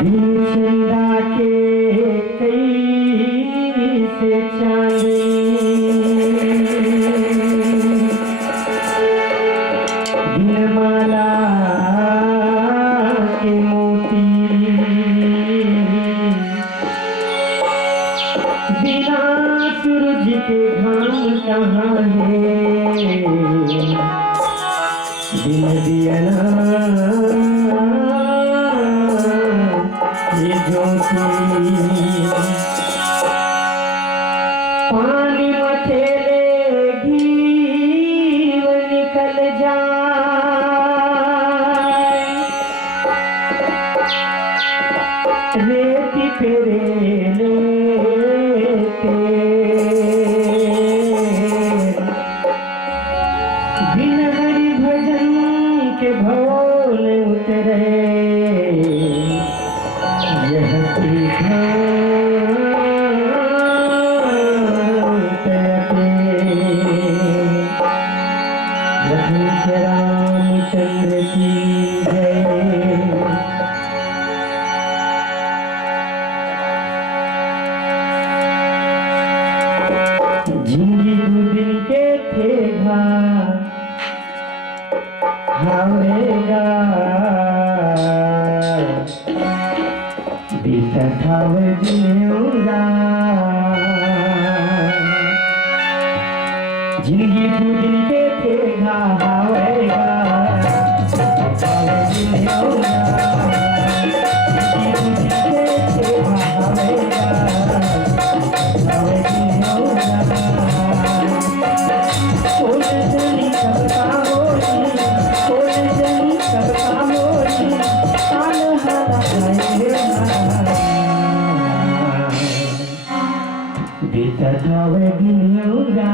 चंदा के कई से चांदे दिनमाला के मोती बिना सूरज के घाम कहाँ है दिन दियना ये ज्योति पानी मथेले घीव निकल जाए रेती फेरे लेते बिन हरि भजन के भोल उतरे यह रामचंद्र की जय। जिंदगी दिन के थे हावरेगा बीता ठाव दिनूंगा जिंदगी दिन के थे हावरेगा ठाव दिनूंगा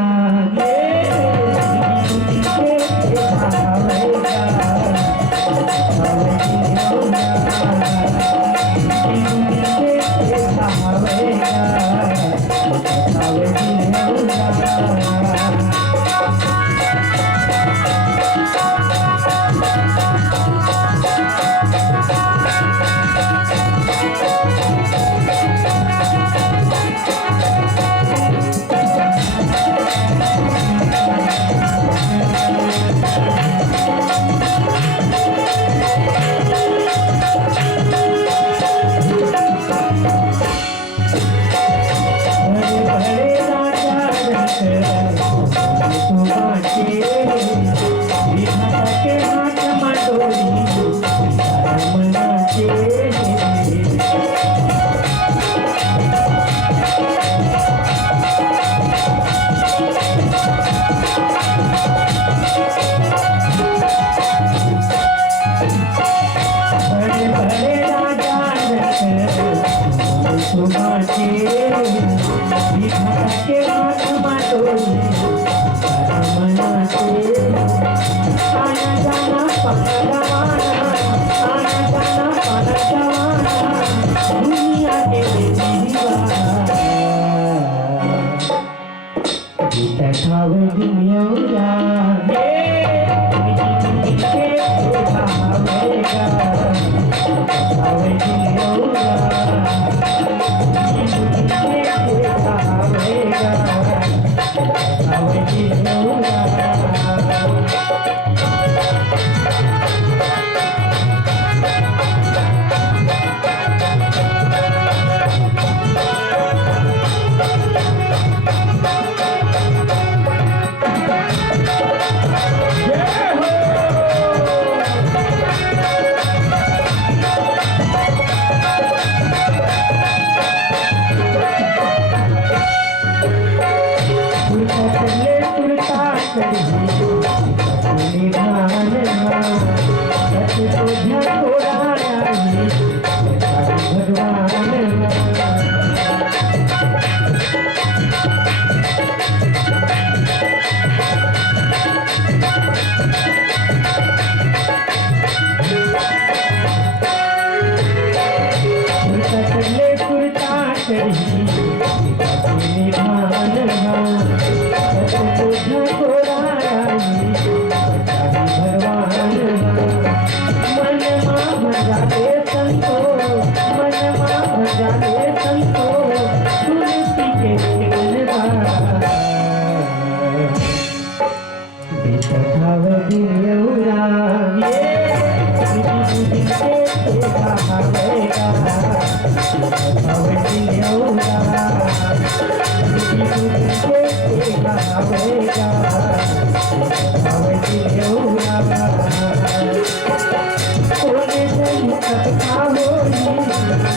बीता ठाव दिनूंगा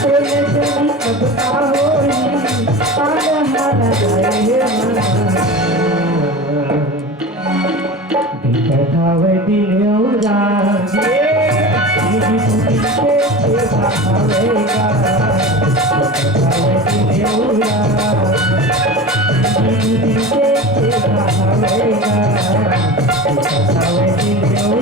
सोन्याची कथा होई पार मला जाय मना कथाव दिलौरा Hãy subscribe cho kênh Ghiền Mì Gõ để không bỏ lỡ những video hấp dẫn